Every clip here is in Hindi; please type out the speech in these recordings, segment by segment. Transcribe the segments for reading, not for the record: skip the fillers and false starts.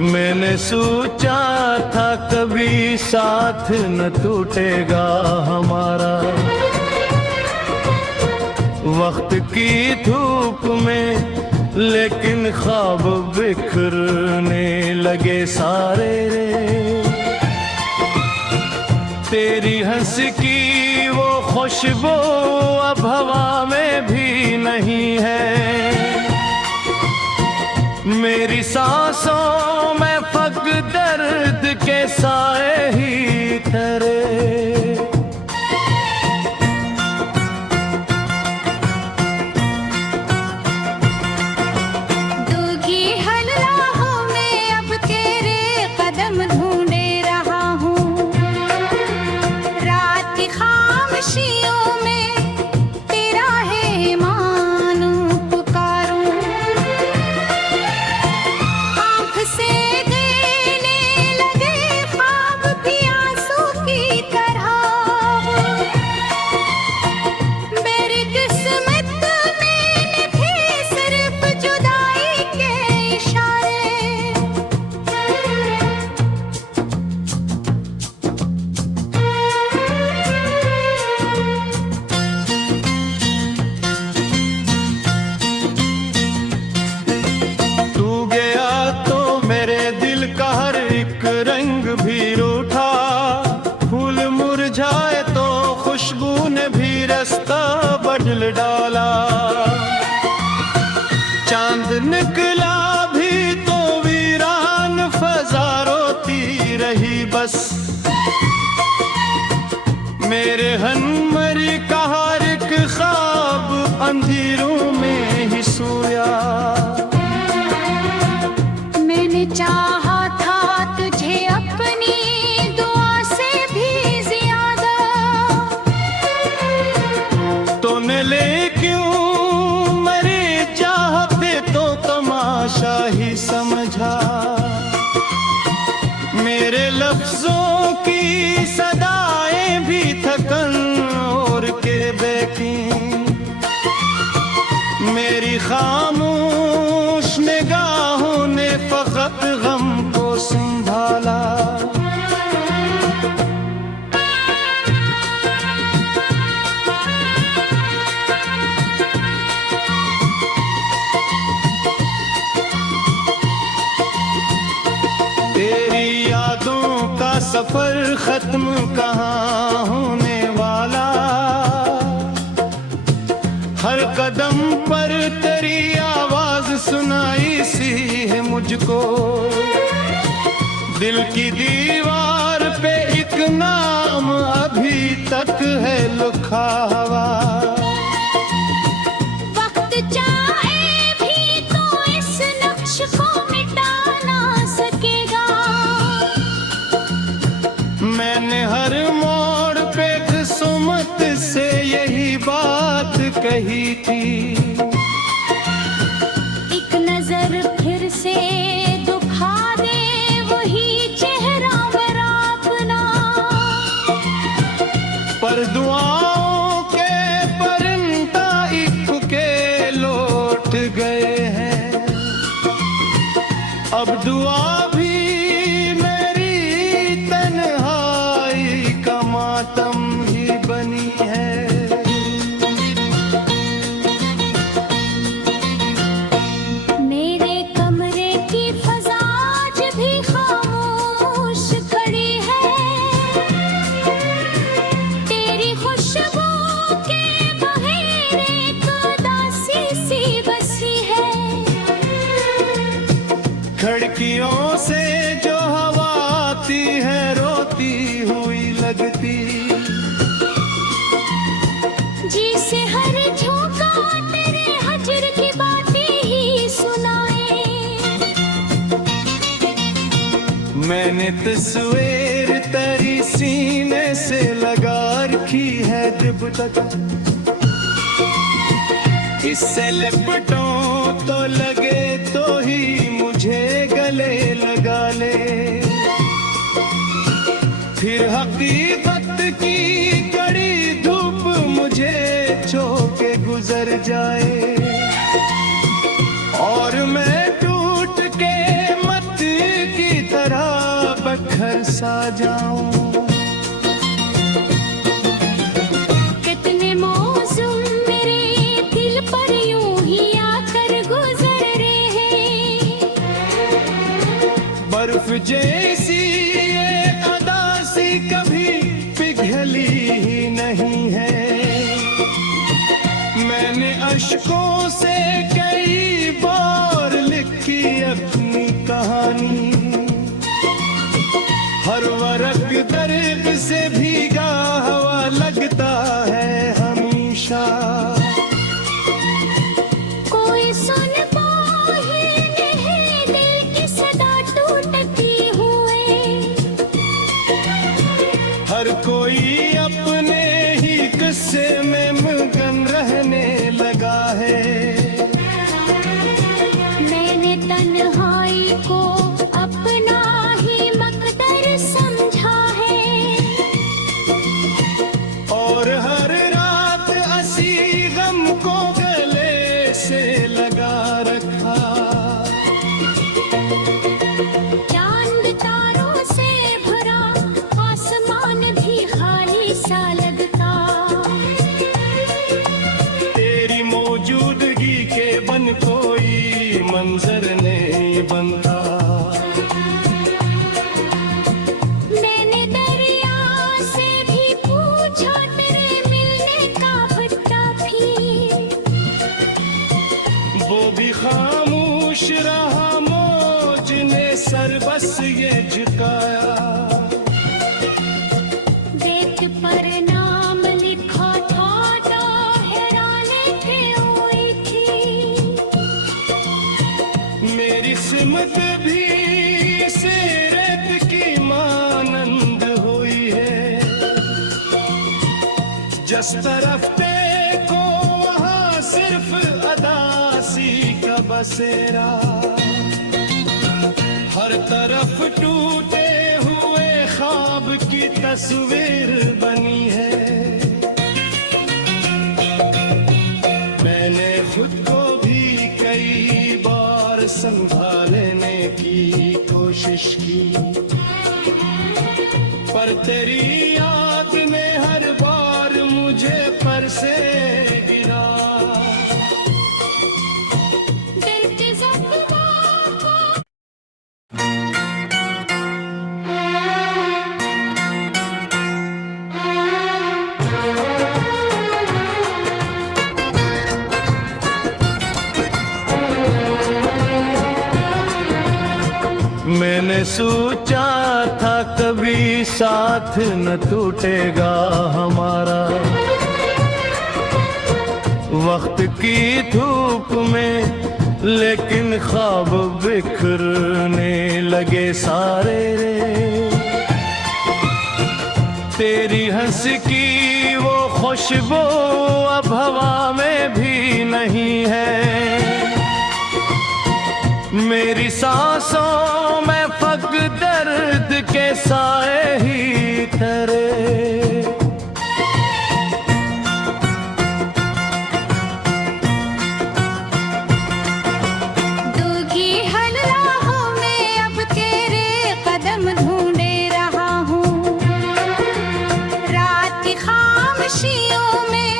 मैंने सोचा था कभी साथ न टूटेगा हमारा, वक्त की धूप में लेकिन ख्वाब बिखरने लगे सारे रे। तेरी हंस की वो खुशबू अब हवा में भी नहीं है, मेरी सांसों में फक दर्द के साए ही ठहरे। रंग भी रूठा, फूल मुरझाए तो खुशबू ने भी रास्ता बदल डाला। चांद निकला भी तो वीरान फजा रोती रही बस, मेरे हनमरी का हर एक ख्वाब अंधेरों में ही सोया। मैंने चाहा ले क्यों मेरी चाहते तो तमाशा ही समझा, मेरे लफ्जों की सदाएं भी थकन और के बेकी, मेरी खामोश निगाहों ने फकत गम को संभाला। तेरी यादों का सफर खत्म कहाँ होने वाला, हर कदम पर तेरी आवाज सुनाई सी है मुझको, दिल की दीवार पे एक नाम अभी तक है लिखा हुआ। मैंने हर मोड़ पे किस्मत से यही बात कही थी, एक नजर फिर से दुखा दे वही चेहरा मेरा अपना, पर दुआओं के परिंदा एक के लौट गए हैं, अब दुआ भी मातम ही बनी है। मेरे कमरे की फजा आज भी खामोश खड़ी है, तेरी खुशबू के बगैर एक उदासी सी बसी है। खिड़कियों से जो हवा आती है रोती हुई लगती, जी से हर झोंका तेरे हजर की बातें ही सुनाए। मैंने तस्वीर तेरी सीने से लगा रखी है जब तक, इससे लिपटूं तो लगे तो ही मुझे गले लगा ले, फिर हकीकत की कड़ी धूप मुझे छू के गुजर जाए और मैं टूट के मत सा जाऊं। कितने मौसम मेरे दिल पर यूं ही आकर गुजर रहे हैं। बर्फ जैसी ये अदा सी कभी पिघली ही नहीं है। मैंने अश्कों से कई बार लिखी अपनी कहानी। हर वरक दर्द से भीगा हुआ लगता है हमेशा। कोई सुन पाए नहीं दिल की सदा टूटती हुए। हर कोई अपने ही किस्से में मगन रहने लगा है। मैंने तन्हाई को अपना ही मकदर समझा है। और हर रात असी गम को गले से लगा रखा। चांद तारों से भरा आसमान भी खाली सा लगता। तेरी मौजूदगी के बन कोई मंजर नहीं बनता। मैंने दरिया से भी पूछा तेरे मिलने का भट्टा भी। वो भी खामोश रहा, मौज ने सर बस ये झुकाया। रेत पर नाम लिखा था हैराने पे हुई थी। मेरी सिमत भी से रेत की मानंद हुई है। जिस तरफ देखो वहाँ सिर्फ अदासी का बसेरा। हर तरफ टूटे हुए ख्वाब की तस्वीर बनी है। मैंने खुद को भी कई बार संभालने की कोशिश की। पर तेरी याद में हर बार मुझे पर से गिरा। दिल की ज़ख्मों को मैंने सोचा था कभी साथ न टूटेगा हमारा। वक्त की धूप में लेकिन ख्वाब बिखरने लगे सारे रे। तेरी हंस की वो खुशबू अब हवा में भी नहीं है। मेरी सांसों में फक दर्द के साए ही ठहरे। दूघी हल्लाहों में अब तेरे कदम ढूंढे रहा हूँ। रात की खामोशियों में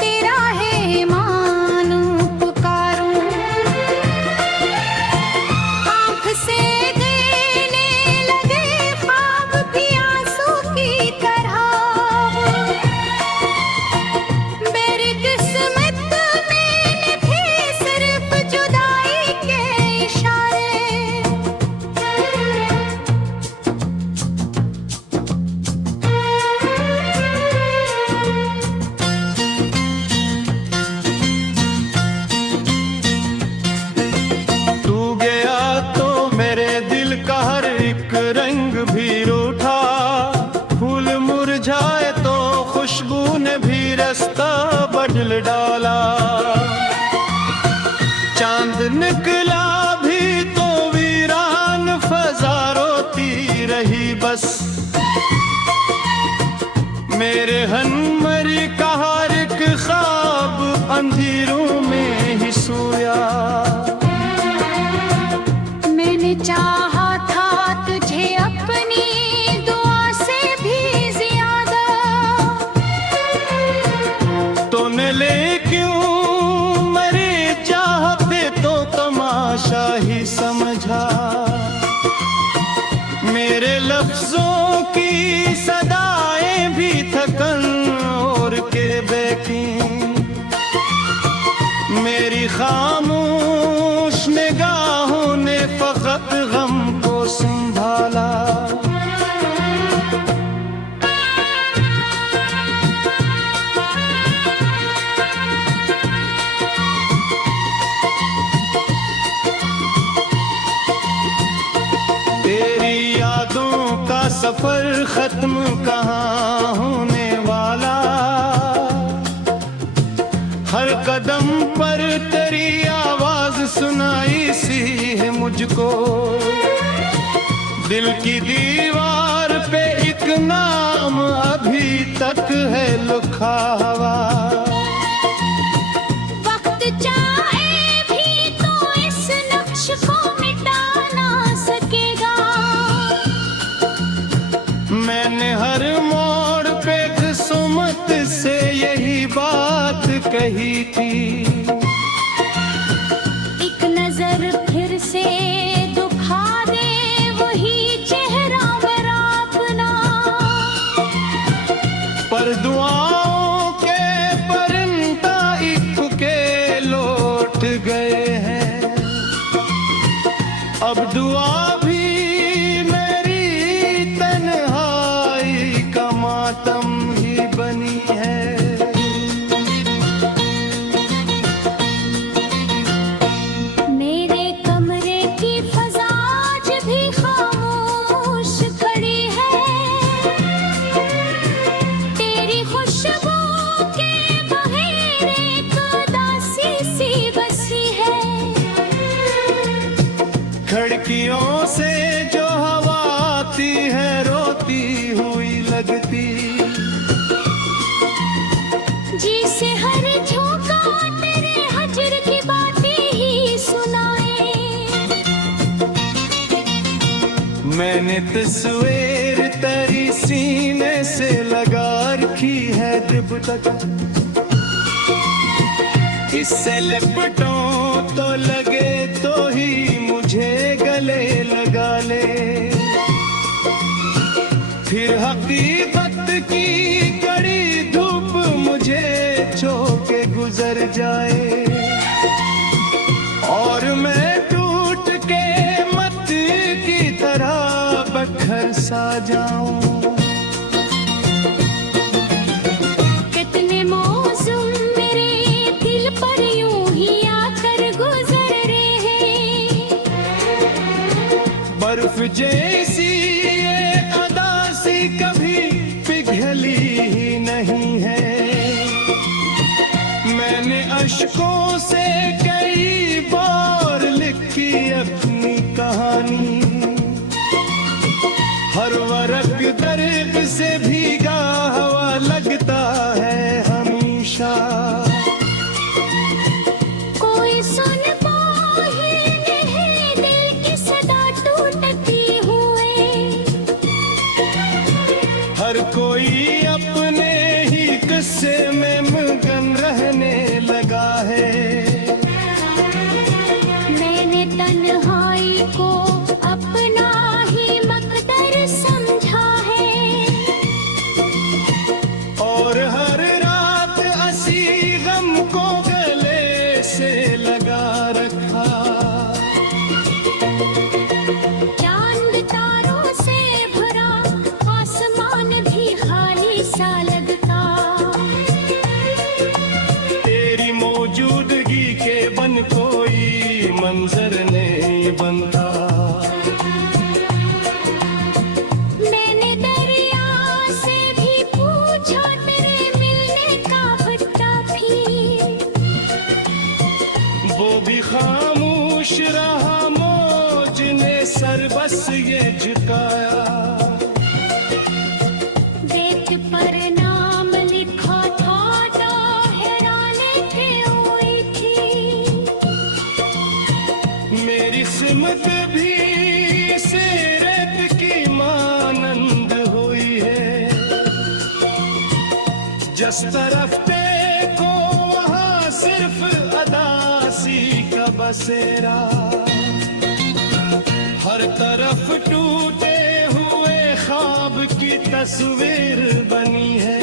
तेरा है मानू पुकारूं। आँख से देने लगे ख्वाब भी आंसू की तरह। मेरी किस्मत में थे सिर्फ जुदाई के इशारे। तू गया तो मेरे दिल का हर एक रंग भी रूठा। फूल मुरझाए तो खुशबू ने भी रास्ता बदल डाला। चांद निकला भी तो वीरान फजा रोती रही बस। मेरे हनमरी का हर एक ख्वाब अंधेरों में ही सोया। मैंने चाहा था तुझे अपनी लफ्जों की सदाएं भी थकन और के बेकी, मेरी खामोश निगाहों ने फकत गम को संभाला। तेरी यादों का सफर खत्म कहाँ होने वाला, हर कदम पर तेरी आवाज सुनाई सी है मुझको। दिल की दीवार पे एक नाम अभी तक है लिखा हुआ। वक्त चाहे भी तो इस नक्श को मिटा ना सकेगा। मैंने हर मोड़ पे किस्मत से यही बात कही थी। एक नजर फिर से दुखा दे वही चेहरा मेरा अपना। पर दुआओं के परिंदा एक के लौट गए हैं। अब दुआ भी मेरी तन्हाई का मातम ही बनी है। मेरे कमरे की फजा आज भी खामोश खड़ी है। तेरी खुशबू के बगैर एक उदासी सी बसी है। खिड़कियों से जो हवा आती है रोती हुई लगती। जी से हर झोंका तेरे हजर की बातें ही सुनाए। मैंने तस्वीर तेरी सीने से लगा रखी है जब तक। इससे लिपटो तो लगे तो ही मुझे गले लगा ले। फिर हकीकत की कड़ी धूप मुझे छोके गुजर जाए और मैं टूट के मत की तरह बखर सा जाऊं। कितने मौसम मेरे दिल पर यूं ही आकर गुजर रहे हैं। बर्फ जैसी ये अदा सी कभी पिघली ही नहीं है। मैंने अश्कों से कई बार लिखी अपनी कहानी। हर वरक दर्द से भीगा हुआ लगता है हमेशा। कोई सुन पाए नहीं दिल की सदा टूटती हुए। हर कोई अपने ही किस्से में मगन रहने लगा है। मैंने तन्हाई को अपना ही मकदर समझा है। और हर रात हंसी गम को गले से लगा रखा। चांद तारों से भरा आसमान भी खाली सा लगता। तेरी मौजूदगी के बन कोई मंजर नहीं बनता। मैंने दरिया से भी पूछा तेरे मिलने का बट्टा भी। वो भी खामोश रहा, मौज ने सर बस ये झुकाया। रेत पर नाम लिखा था दोहराने के हुई थी। मेरी सिमत भी से रेत की मानंद हुई है। जिस तरफ देखो वहाँ सिर्फ अदासी का बसेरा। हर तरफ टूटे हुए तस्वीर बनी है।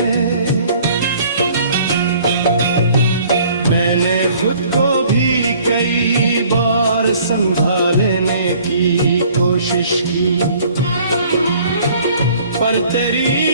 मैंने खुद को भी कई बार संभालने की कोशिश की, पर तेरी